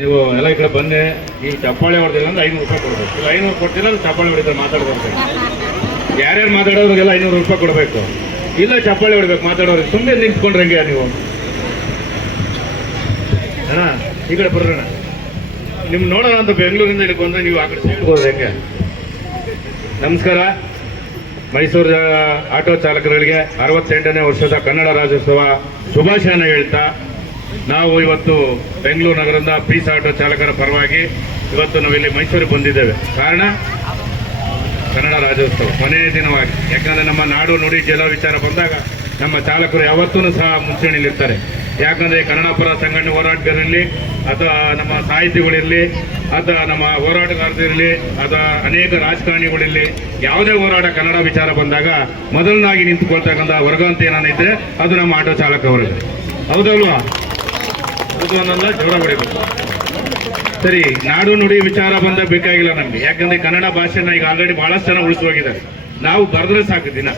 ನೀವು ಎಲ್ಲ ಈ ಕಡೆ ಬನ್ನಿ. ನೀವು ಚಪ್ಪಾಳೆ ಹೊಡೆದಿಲ್ಲ ಅಂದ್ರೆ ಐನೂರು ರೂಪಾಯಿ ಕೊಡ್ಬೇಕು. ಇಲ್ಲ, ಐನೂರು ಕೊಡ್ತಿಲ್ಲ ಅಂದ್ರೆ ಚಪ್ಪಾಳೆ ಹೊಡಿತಾರೆ ಮಾತಾಡ್ಬೇಕು ಯಾರ್ಯಾರು ಮಾತಾಡೋರಿಗೆಲ್ಲ ಐನೂರು ರೂಪಾಯಿ ಕೊಡಬೇಕು. ಇಲ್ಲ ಚಪ್ಪಾಳೆ ಹೊಡಿಬೇಕು ಮಾತಾಡೋರಿಗೆ. ಸುಮ್ಮನೆ ನಿಂತ್ಕೊಂಡ್ರೆ ಹೆಂಗೆ ನೀವು? ಅಣ್ಣ ಈ ಕಡೆ ಬರ್ರಣ್ಣ ನಿಮ್ಗೆ ನೋಡೋಣ ಅಂತ ಬೆಂಗಳೂರಿಂದ ಇಲ್ಲಿ ಬಂದ್ರೆ ನೀವು ಆ ಕಡೆ ಸೇರ್ಬೋದು ಹೆಂಗೆ? ನಮಸ್ಕಾರ. ಮೈಸೂರು ಆಟೋ ಚಾಲಕರುಗಳಿಗೆ ಅರವತ್ತೆಂಟನೇ ವರ್ಷದ ಕನ್ನಡ ರಾಜ್ಯೋತ್ಸವ ಶುಭಾಶಯನ ಹೇಳ್ತಾ ನಾವು ಇವತ್ತು ಬೆಂಗಳೂರು ನಗರದ ಪೀಸ್ ಆಟೋ ಚಾಲಕರ ಪರವಾಗಿ ಇವತ್ತು ನಾವಿಲ್ಲಿ ಮೈಸೂರಿಗೆ ಬಂದಿದ್ದೇವೆ. ಕಾರಣ? ಕನ್ನಡ ರಾಜ್ಯೋತ್ಸವ. ಕೊನೆಯ ದಿನವಾಗಿ. ಯಾಕಂದರೆ ನಮ್ಮ ನಾಡು ನುಡಿ ಜಲ ವಿಚಾರ ಬಂದಾಗ ನಮ್ಮ ಚಾಲಕರು ಯಾವತ್ತೂ ಸಹ ಮುಂಚೂಣಿಲಿರ್ತಾರೆ ಯಾಕಂದ್ರೆ ಕನ್ನಡ ಪರ ಸಂಘಟನೆ ಹೋರಾಟಗಾರರಲ್ಲಿ ಅಥವಾ ನಮ್ಮ ಸಾಹಿತಿಗಳಿರಲಿ ಅಥವಾ ನಮ್ಮ ಹೋರಾಟಗಾರರಿರಲಿ ಅಥವಾ ಅನೇಕ ರಾಜಕಾರಣಿಗಳಿರಲಿ, ಯಾವುದೇ ಹೋರಾಟ ಕನ್ನಡ ವಿಚಾರ ಬಂದಾಗ ಮೊದಲನಾಗಿ ನಿಂತುಕೊಳ್ತಕ್ಕಂಥ ವರ್ಗ ಅಂತ ಏನಾನಿದ್ರೆ ಅದು ನಮ್ಮ ಆಟೋ ಚಾಲಕವರಿಗೆ ಹೌದಲ್ವಾ? ಅನ್ನೋದನ್ನ ಜೋರ ಹೊಡಿಬೇಕು. ಸರಿ, ನಾಡು ನುಡಿ ವಿಚಾರ ಬಂದ ಬೇಕಾಗಿಲ್ಲ ನಮ್ಗೆ. ಯಾಕಂದ್ರೆ ಕನ್ನಡ ಭಾಷೆನ ಈಗ ಆಲ್ರೆಡಿ ಬಹಳಷ್ಟು ಜನ ಉಳಿಸಿ ಹೋಗಿದ್ದಾರೆ. ನಾವು ಬರೆದ್ರೆ ಸಾಕು ದಿನ.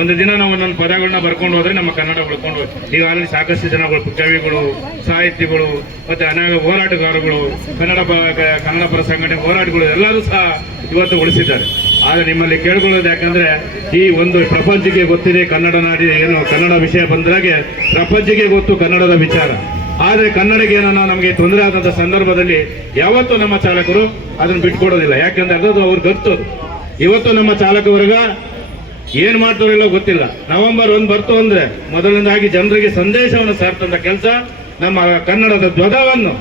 ಒಂದು ದಿನ ನಾವು ನನ್ನ ಪದಗಳನ್ನ ಬರ್ಕೊಂಡು ಹೋದ್ರೆ ನಮ್ಮ ಕನ್ನಡ ಉಳ್ಕೊಂಡು ಈಗ ಆಲ್ರೆಡಿ ಸಾಕಷ್ಟು ಜನಗಳು ಕವಿಗಳು, ಸಾಹಿತಿಗಳು, ಮತ್ತೆ ಅನೇಕ ಹೋರಾಟಗಾರಗಳು ಕನ್ನಡ ಕನ್ನಡ ಪರ ಸಂಘಟನೆ ಹೋರಾಟಗಳು ಎಲ್ಲರೂ ಸಹ ಇವತ್ತು ಉಳಿಸಿದ್ದಾರೆ. ಆದರೆ ನಿಮ್ಮಲ್ಲಿ ಕೇಳ್ಕೊಳ್ಳೋದು ಯಾಕಂದ್ರೆ ಈ ಒಂದು ಪ್ರಪಂಚಕ್ಕೆ ಗೊತ್ತಿದೆ ಕನ್ನಡ ನಾಡಿ ಏನು ಕನ್ನಡ ವಿಷಯ ಬಂದಾಗೆ ಪ್ರಪಂಚಕ್ಕೆ ಗೊತ್ತು ಕನ್ನಡದ ವಿಚಾರ. ಆದ್ರೆ ಕನ್ನಡಿಗೆ ಏನೋ ನಮಗೆ ತೊಂದರೆ ಆದಂತ ಸಂದರ್ಭದಲ್ಲಿ ಯಾವತ್ತೂ ನಮ್ಮ ಚಾಲಕರು ಅದನ್ನು ಬಿಟ್ಕೊಡೋದಿಲ್ಲ. ಯಾಕಂದ್ರೆ ಅದು ಅವ್ರು ಗೊತ್ತು ಇವತ್ತು ನಮ್ಮ ಚಾಲಕ ವರ್ಗ ಏನ್ ಮಾಡ್ತಾರಿಲ್ಲ ಗೊತ್ತಿಲ್ಲ. ನವೆಂಬರ್ ಒಂದ್ ಬರ್ತು ಅಂದ್ರೆ ಮೊದಲನೇದಾಗಿ ಜನರಿಗೆ ಸಂದೇಶವನ್ನು ಸಾರ್ತಂತ ಕೆಲಸ ನಮ್ಮ ಕನ್ನಡದ ಧ್ವಜವನ್ನು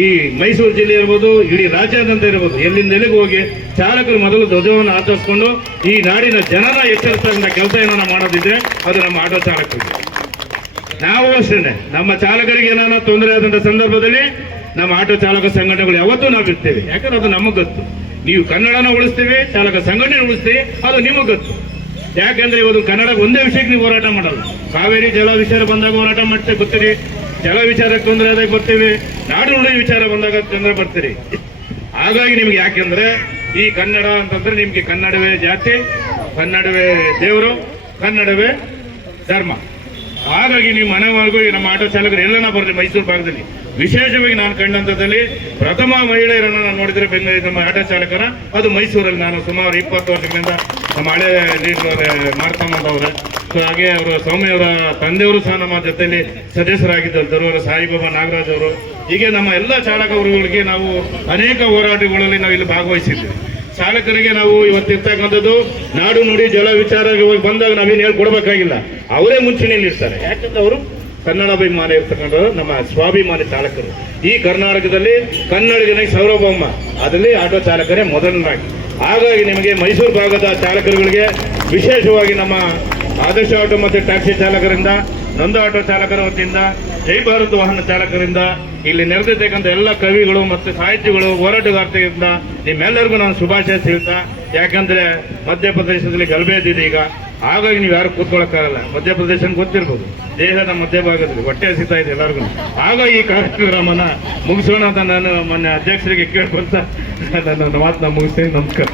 ಈ ಮೈಸೂರು ಜಿಲ್ಲೆ ಇರ್ಬೋದು, ಇಡೀ ರಾಜ್ಯಾದ್ಯಂತ ಇರ್ಬೋದು, ಎಲ್ಲಿಂದ ಎಲ್ಲಿಗೆ ಹೋಗಿ ಚಾಲಕರು ಮೊದಲು ಧ್ವಜವನ್ನು ಆಚರಿಸ್ಕೊಂಡು ಈ ನಾಡಿನ ಜನರ ಎಚ್ಚರಿಸ್ತಕ್ಕಂಥ ಕೆಲಸ ಏನಾರ ಮಾಡೋದಿದ್ರೆ ಅದು ನಮ್ಮ ಆಟೋ ಚಾಲಕರಿಗೆ. ನಾವು ಅಷ್ಟೇ ನಮ್ಮ ಚಾಲಕರಿಗೆ ಏನಾನ ತೊಂದರೆ ಆದಂತ ಸಂದರ್ಭದಲ್ಲಿ ನಮ್ಮ ಆಟೋ ಚಾಲಕ ಸಂಘಟನೆಗಳು ಯಾವತ್ತೂ ನಾವು ಇರ್ತೇವೆ. ಯಾಕಂದ್ರೆ ಅದು ನಮಗೆ ಗೊತ್ತು. ನೀವು ಕನ್ನಡನ ಉಳಿಸ್ತೀವಿ, ಚಾಲಕ ಸಂಘಟನೆ ಉಳಿಸ್ತೀವಿ, ಅದು ನಿಮಗೆ ಗೊತ್ತು. ಯಾಕಂದ್ರೆ ಇವತ್ತು ಕನ್ನಡ ಒಂದೇ ವಿಷಯಕ್ಕೆ ನೀವು ಹೋರಾಟ ಮಾಡಲ್ಲ. ಕಾವೇರಿ ಜಲ ವಿಚಾರ ಬಂದಾಗ ಹೋರಾಟ ಮಾಡ್ತೇವೆ ಗೊತ್ತೀರಿ ಜಲ ವಿಚಾರಕ್ಕೆ ತೊಂದರೆ ಆದಾಗ ಬರ್ತೀವಿ. ನಾಡು ನುಡಿ ವಿಚಾರ ಬಂದಾಗ ತೊಂದರೆ ಬರ್ತೀರಿ. ಹಾಗಾಗಿ ನಿಮ್ಗೆ ಯಾಕೆಂದ್ರೆ ಈ ಕನ್ನಡ ಅಂತಂದ್ರೆ ನಿಮ್ಗೆ ಕನ್ನಡವೇ ಜಾತಿ, ಕನ್ನಡವೇ ದೇವರು, ಕನ್ನಡವೇ ಧರ್ಮ. ಹಾಗಾಗಿ ನೀವು ಮನೆವರೆಗೂ ನಮ್ಮ ಆಟೋ ಚಾಲಕರು ಎಲ್ಲನ ಬರಲಿ, ಮೈಸೂರು ಭಾಗದಲ್ಲಿ. ವಿಶೇಷವಾಗಿ ನಾನು ಕಂಡಂತದಲ್ಲಿ ಪ್ರಥಮ ಮಹಿಳೆಯರನ್ನು ನಾನು ನೋಡಿದ್ರೆ ಬೆಂಗಳೂರು ನಮ್ಮ ಆಟೋ ಚಾಲಕರ, ಅದು ಮೈಸೂರಲ್ಲಿ ನಾನು ಸುಮಾರು ಇಪ್ಪತ್ತು ವರ್ಷಗಳಿಂದ ನಮ್ಮ ಹಳೆ ಮಾರ್ತಮ್ಮದವ್ರೆ ಸೊ ಹಾಗೆ ಅವರು ಸೌಮ್ಯ ಅವರ ತಂದೆಯವರು ಸಹ ನಮ್ಮ ಜೊತೆಯಲ್ಲಿ ಸದಸ್ಯರಾಗಿದ್ದರು ಅವರ ಸಾಯಿಬಾಬಾ ನಾಗರಾಜ್ ಅವರು. ಹೀಗೆ ನಮ್ಮ ಎಲ್ಲ ಚಾಲಕ ವರ್ಗಗಳಿಗೆ ನಾವು ಅನೇಕ ಹೋರಾಟಗಳಲ್ಲಿ ನಾವು ಇಲ್ಲಿ ಭಾಗವಹಿಸಿದ್ದೇವೆ. ಚಾಲಕರಿಗೆ ನಾವು ಇವತ್ತಿರ್ತಕ್ಕಂಥದ್ದು ನಾಡು ನುಡಿ ಜಲ ವಿಚಾರ ಬಂದಾಗ ನಾವೇನು ಹೇಳ್ಕೊಡ್ಬೇಕಾಗಿಲ್ಲ. ಅವರೇ ಮುಂಚೂಣಿಯಲ್ಲಿ ಇರ್ತಾರೆ ಯಾಕಂದ್ರೆ ಅವರು ಕನ್ನಡಾಭಿಮಾನ ಇರ್ತಕ್ಕಂಥ ನಮ್ಮ ಸ್ವಾಭಿಮಾನಿ ಚಾಲಕರು. ಈ ಕರ್ನಾಟಕದಲ್ಲಿ ಕನ್ನಡಿಗನಿಗೆ ಸೌರಭಮ್ಮ. ಅದರಲ್ಲಿ ಆಟೋ ಚಾಲಕರೇ ಮೊದಲನಾಗಿ. ಹಾಗಾಗಿ ನಿಮಗೆ ಮೈಸೂರು ಭಾಗದ ಚಾಲಕರುಗಳಿಗೆ ವಿಶೇಷವಾಗಿ ನಮ್ಮ ಆದರ್ಶ ಆಟೋ ಮತ್ತು ಟ್ಯಾಕ್ಸಿ ಚಾಲಕರಿಂದ, ನೊಂದ ಆಟೋ ಚಾಲಕರ ವತಿಯಿಂದ ಜೈ ಭಾರತ್ ವಾಹನ ಚಾಲಕರಿಂದ ಇಲ್ಲಿ ನೆರೆದಿರ್ತಕ್ಕಂಥ ಎಲ್ಲ ಕವಿಗಳು ಮತ್ತು ಸಾಹಿತಿಗಳು ಹೋರಾಟಗಾರರಿಂದ ನಿಮ್ಮೆಲ್ಲರಿಗೂ ನಾನು ಶುಭಾಶಯ ಹೇಳ್ತಾ, ಯಾಕಂದ್ರೆ ಮಧ್ಯಪ್ರದೇಶದಲ್ಲಿ ಗಲಭೆ ಇದ್ದಿದೆ ಈಗ. ಹಾಗಾಗಿ ನೀವು ಯಾರು ಕೂತ್ಕೊಳ್ಳೋಕ್ಕಾಗಲ್ಲ ಮಧ್ಯಪ್ರದೇಶ ಗೊತ್ತಿರ್ಬೋದು. ದೇಹದ ಮಧ್ಯಭಾಗದಲ್ಲಿ ಹೊಟ್ಟೆ ಸಿಗ್ತಾ ಇದೆ ಎಲ್ಲರಿಗೂ ಹಾಗಾಗಿ ಈ ಕಾರ್ಯಕ್ರಮನ ಮುಗಿಸೋಣ ಅಂತ ನಾನು ಮೊನ್ನೆ ಅಧ್ಯಕ್ಷರಿಗೆ ಕೇಳ್ಕೊಂತ ನನ್ನ ಮಾತನ್ನ ಮುಗಿಸ್ತೀನಿ. ನಮಸ್ಕಾರ.